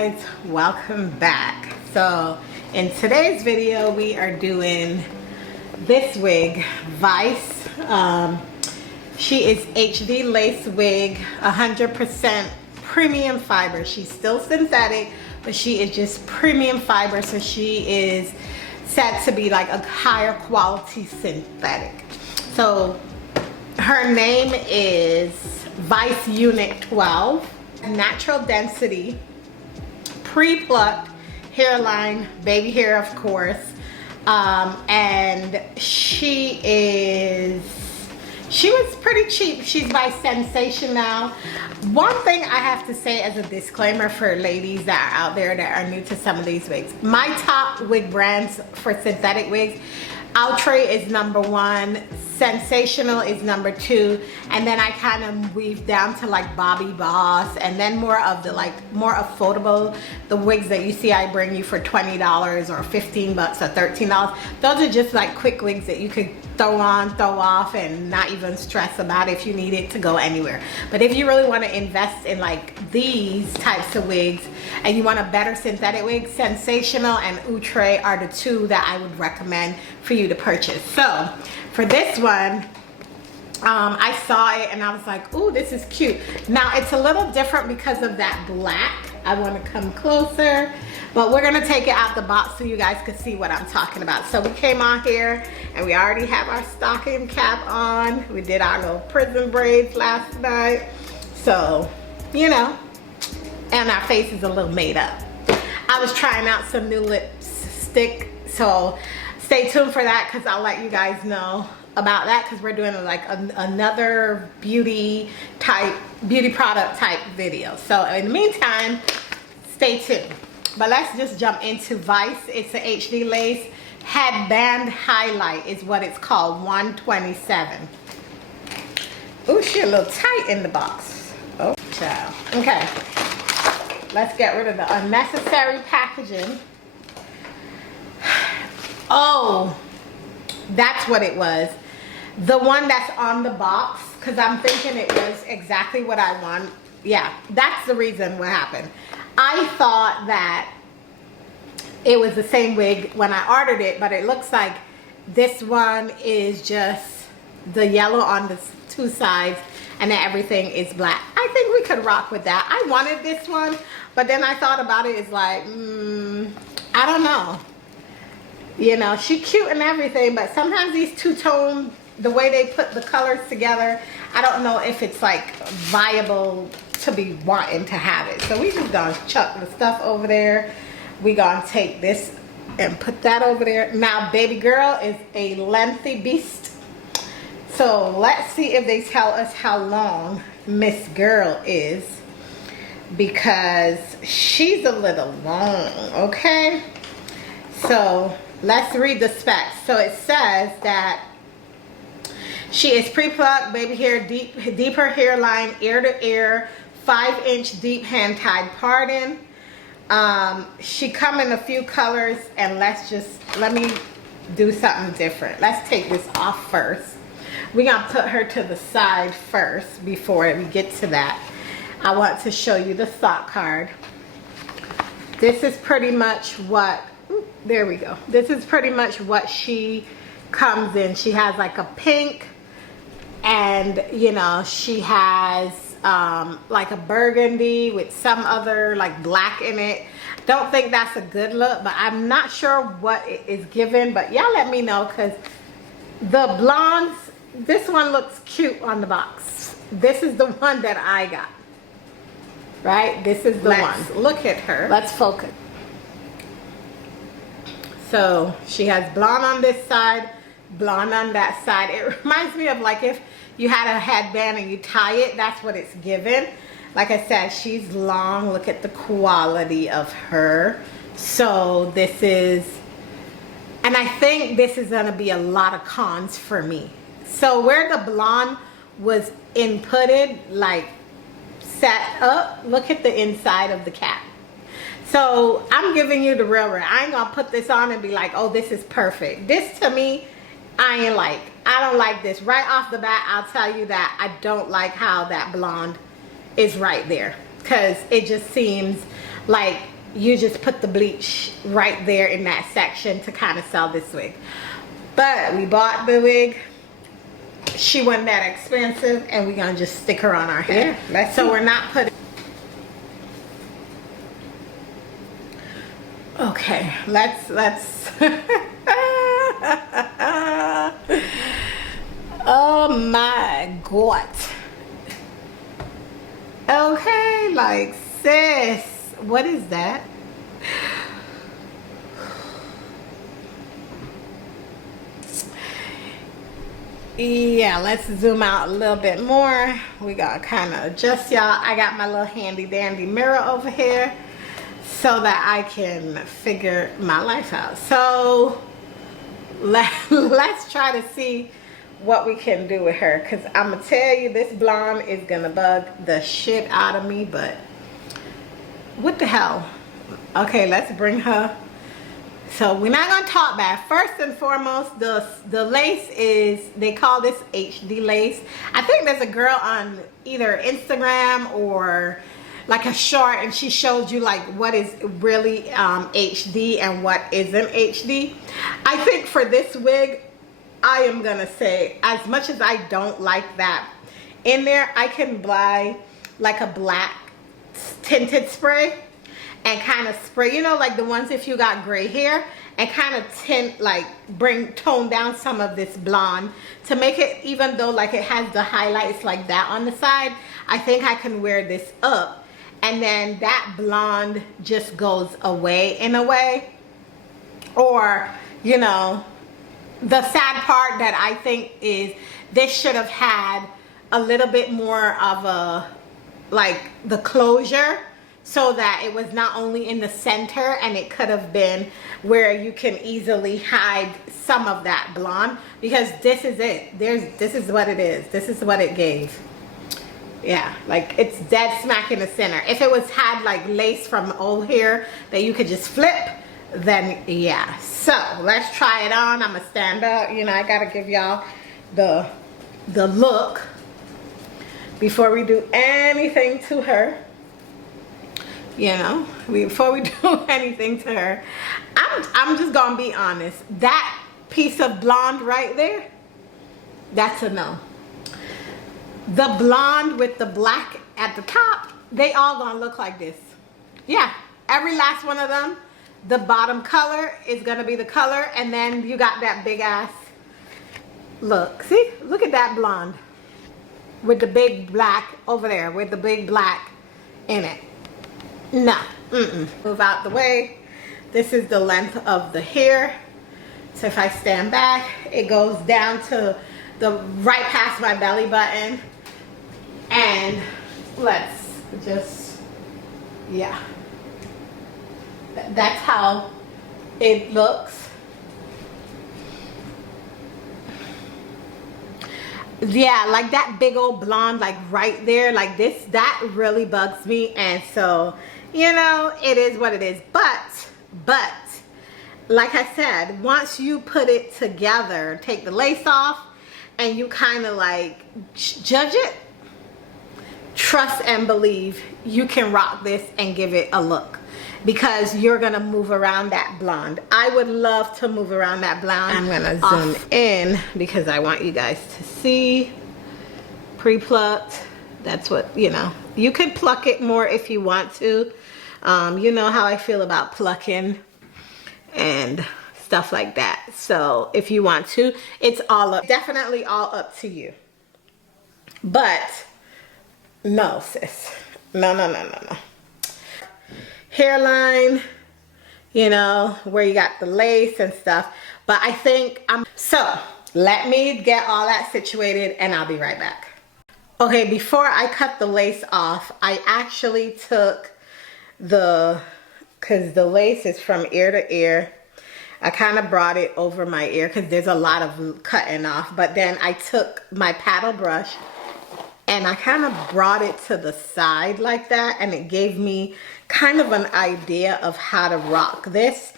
guys, welcome back. So in today's video we are doing this wig, Vice. She is HD lace wig, 100% premium fiber. She's still synthetic, but she is just premium fiber, so she is said to be like a higher quality synthetic. So her name is Vice Unit 12. Natural density, pre-plucked hairline, baby hair of course, and she was pretty cheap. She's by Sensationnel. One thing I have to say as a disclaimer for ladies that are out there that are new to some of these wigs, my top wig brands for synthetic wigs, Outre is #1, Sensationnel is #2, and then I kind of weave down to like Bobby Boss, and then more of the more affordable, the wigs that you see I bring you for $20 or $15 or $13. Those are just like quick wigs that you could throw on, throw off, and not even stress about if you need it to go anywhere. But if you really want to invest in like these types of wigs and you want a better synthetic wig, Sensationnel and Outre are the two that I would recommend for you to purchase. So for this one, I saw it and I was like, ooh, this is cute. Now it's a little different because of that black. I want to come closer, but we're gonna take it out the box so you guys can see what I'm talking about. So we came on here and we already have our stocking cap on. We did our little prison braids last night, so you know, and our face is a little made up. I was trying out some new lipstick, so stay tuned for that because I'll let you guys know about that, because we're doing like another beauty product type video. So in the meantime, stay tuned. But let's just jump into Vice. It's an HD lace headband highlight is what it's called, 127. Ooh, she a little tight in the box. Oh child. Okay, let's get rid of the unnecessary packaging. Oh, that's what it was. The one that's on the box, because I'm thinking it was exactly what I want. Yeah, that's the reason what happened. I thought that it was the same wig when I ordered it, but it looks like this one is just the yellow on the two sides and then everything is black. I think we could rock with that. I wanted this one, but then I thought about it, it's like, I don't know. You know, she cute and everything, but sometimes these two-tone, the way they put the colors together, I don't know if it's like viable to be wanting to have it. So we just gonna chuck the stuff over there. We gonna take this and put that over there. Now, baby girl is a lengthy beast. So let's see if they tell us how long Miss Girl is, because she's a little long, okay? So let's read the specs. So it says that she is pre-plucked, baby hair, deeper hairline, ear to ear, 5-inch deep hand-tied parting. She come in a few colors, and let me do something different. Let's take this off first. We're gonna put her to the side first before we get to that. I want to show you the stock card. This is pretty much what, there we go. This is pretty much what she comes in. She has like a pink, and you know, she has like a burgundy with some other like black in it. Don't think that's a good look, but I'm not sure what it is given, but y'all let me know, because the blondes, this one looks cute on the box. This is the one that I got, right? This is the one. Look at her. Let's focus. So she has blonde on this side, blonde on that side. It reminds me of like if you had a headband and you tie it, that's what it's given. Like I said, she's long. Look at the quality of her. So this is, and I think this is gonna be a lot of cons for me. So where the blonde was inputted, like set up, look at the inside of the cap. So I'm giving you the real. I ain't gonna put this on and be like, oh, this is perfect. This to me, I don't like this. Right off the bat, I'll tell you that I don't like how that blonde is right there, because it just seems like you just put the bleach right there in that section to kind of sell this wig. But we bought the wig. She wasn't that expensive, and we're gonna just stick her on our hair. Yeah, so we're not putting. Okay, let's oh my god. Okay, like, sis, what is that? Yeah, let's zoom out a little bit more. We gotta kind of adjust, y'all. I got my little handy dandy mirror over here so that I can figure my life out. So let's try to see what we can do with her, because I'm gonna tell you, this blonde is gonna bug the shit out of me. But what the hell? Okay, let's bring her. So we're not gonna talk bad. First and foremost, the lace is, they call this HD lace. I think there's a girl on either Instagram or like a short, and she showed you like what is really HD and what isn't HD. I think for this wig, I am gonna say, as much as I don't like that in there, I can buy like a black tinted spray and kind of spray, you know, like the ones if you got gray hair, and kind of tint, like tone down some of this blonde to make it, even though like it has the highlights like that on the side, I think I can wear this up, and then that blonde just goes away in a way. Or, you know, the sad part that I think is this should have had a little bit more of a, like, the closure, so that it was not only in the center, and it could have been where you can easily hide some of that blonde, because this is it. This is what it is. This is what it gave. Yeah, like it's dead smack in the center. If it was had like lace from old hair that you could just flip, then yeah. So let's try it on. I'm gonna stand up. You know, I gotta give y'all the look before we do anything to her. You know, before we do anything to her, I'm just gonna be honest. That piece of blonde right there, that's a no. The blonde with the black at the top, they all gonna look like this. Yeah, every last one of them. The bottom color is gonna be the color, and then you got that big ass look. See, look at that blonde with the big black over there, with the big black in it. No, move out the way. This is the length of the hair. So if I stand back, it goes down to the right past my belly button. And let's just, yeah. That's how it looks. Yeah, like that big old blonde, like right there, like this, that really bugs me. And so, you know, it is what it is. But like I said, once you put it together, take the lace off, and you kind of like judge it, trust and believe you can rock this and give it a look, because you're gonna move around that blonde. I would love to move around that blonde. I'm gonna zoom in because I want you guys to see. Pre-plucked. That's what, you know, you could pluck it more if you want to. You know how I feel about plucking and stuff like that. So if you want to, it's all up, definitely all up to you. But no, sis, no. Hairline, you know, where you got the lace and stuff. But I think so let me get all that situated and I'll be right back. Okay, before I cut the lace off, I actually took because the lace is from ear to ear. I kind of brought it over my ear because there's a lot of cutting off. But then I took my paddle brush and I kind of brought it to the side like that, and it gave me kind of an idea of how to rock this,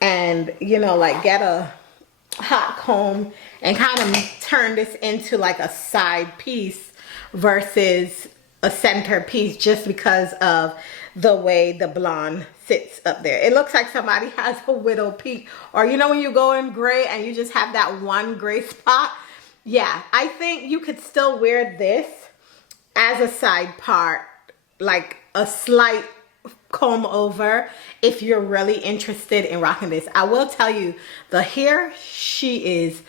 and you know, like get a hot comb and kind of turn this into like a side piece versus a centerpiece just because of the way the blonde sits up there. It looks like somebody has a widow peak, or you know when you go in gray and you just have that one gray spot. Yeah, I think you could still wear this as a side part, like a slight comb over, if you're really interested in rocking this. I will tell you, the hair, she is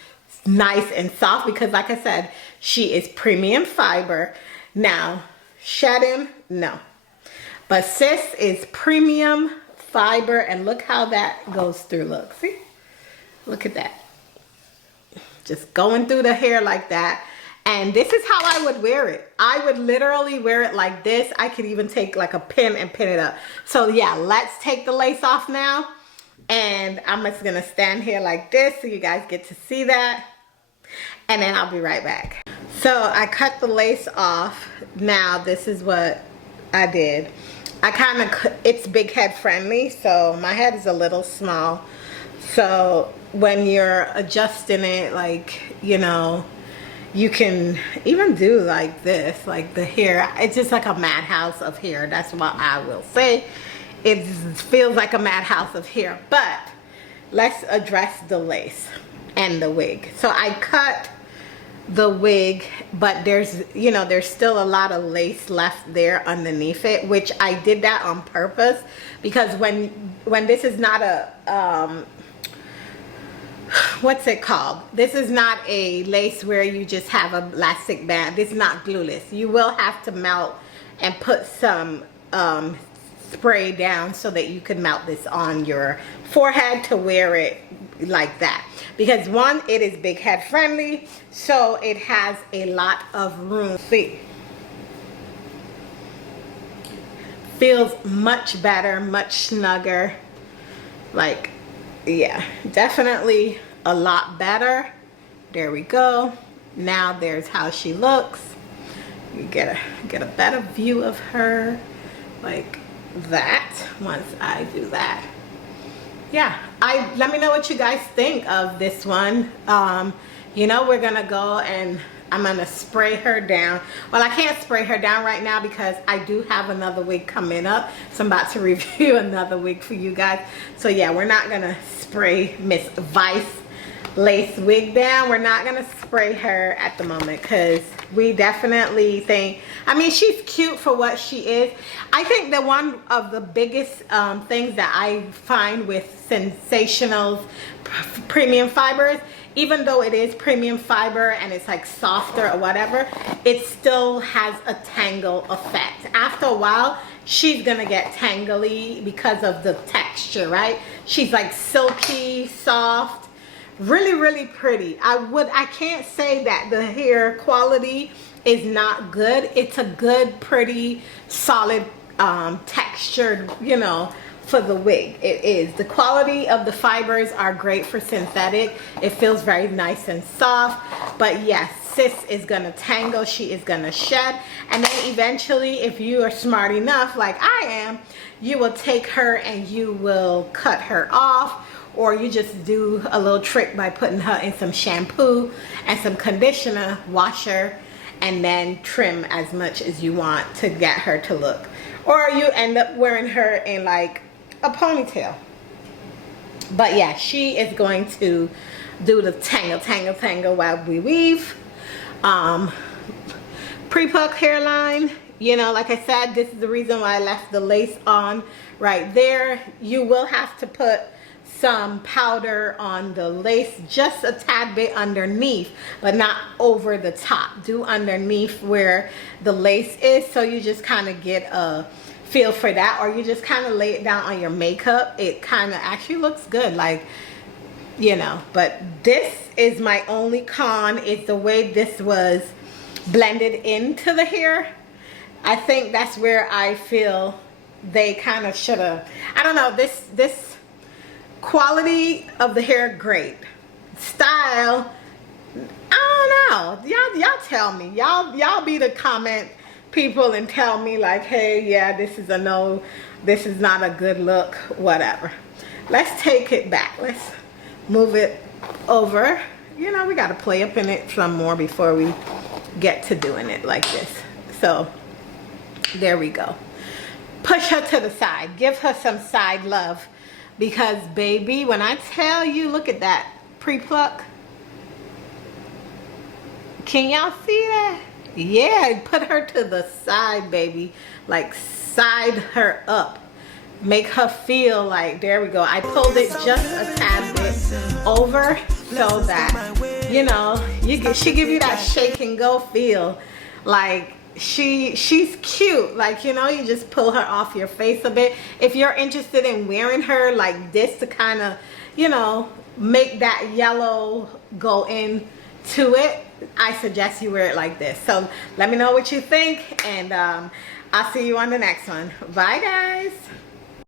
nice and soft because like I said, she is premium fiber. Now, shedding, no. But sis is premium fiber, and look how that goes through. Look, see? Look at that. Just going through the hair like that. And this is how I would wear it. I would literally wear it like this. I could even take like a pin and pin it up. So yeah, let's take the lace off now. And I'm just gonna stand here like this so you guys get to see that. And then I'll be right back. So I cut the lace off. Now this is what I did. I kind of, it's big head friendly, so my head is a little small. So when you're adjusting it, like, you know, you can even do like this, like the hair. It's just like a madhouse of hair. That's what I will say. It feels like a madhouse of hair. But let's address the lace and the wig. So I cut the wig, but there's, you know, there's still a lot of lace left there underneath it, which I did that on purpose because when this is not a what's it called? This is not a lace where you just have a elastic band. This is not glueless. You will have to melt and put some spray down so that you can melt this on your forehead to wear it like that. Because one, it is big head friendly, so it has a lot of room. See, feels much better, much snugger. Like, yeah, definitely a lot better. There we go. Now there's how she looks. You get a better view of her like that once I do that. Yeah, let me know what you guys think of this one. You know, we're gonna go and I'm gonna spray her down. Well, I can't spray her down right now because I do have another wig coming up. So I'm about to review another wig for you guys. So yeah, we're not gonna spray Miss Vice lace wig down. We're not gonna spray her at the moment because we definitely think, I mean, she's cute for what she is. I think that one of the biggest things that I find with Sensationnel's premium fibers, even though it is premium fiber and it's like softer or whatever, it still has a tangle effect. After a while, she's gonna get tangly because of the texture, right? She's like silky, soft, really, really pretty. I can't say that the hair quality is not good. It's a good, pretty, solid, textured, you know, for the wig. It is. The quality of the fibers are great for synthetic. It feels very nice and soft. But yes, sis is gonna tangle. She is gonna shed. And then eventually, if you are smart enough, like I am, you will take her and you will cut her off. Or you just do a little trick by putting her in some shampoo and some conditioner, wash her, and then trim as much as you want to get her to look. Or you end up wearing her in like a ponytail. But yeah, she is going to do the tangle while we weave. Pre-puck hairline. You know, like I said, this is the reason why I left the lace on right there. You will have to put some powder on the lace, just a tad bit underneath, but not over the top. Do underneath where the lace is, so you just kind of get a feel for that. Or you just kind of lay it down on your makeup. It kind of actually looks good, like, you know. But this is my only con, is the way this was blended into the hair. I think that's where I feel they kind of should have, I don't know, this quality of the hair, great. Style, I don't know. Y'all tell me. Y'all be the comment people and tell me like, hey, yeah, this is a no, this is not a good look, whatever. Let's take it back. Let's move it over. You know, we got to play up in it some more before we get to doing it like this. So There we go. Push her to the side. Give her some side love. Because, baby, when I tell you, look at that pre-pluck. Can y'all see that? Yeah, put her to the side, baby. Like, side her up. Make her feel like, there we go. I pulled it just a tad bit over so that, you know, she give you that shake and go feel. Like, she's cute. Like, you know, you just pull her off your face a bit. If you're interested in wearing her like this to kind of, you know, make that yellow go into it, I suggest you wear it like this. So let me know what you think, and I'll see you on the next one. Bye, guys.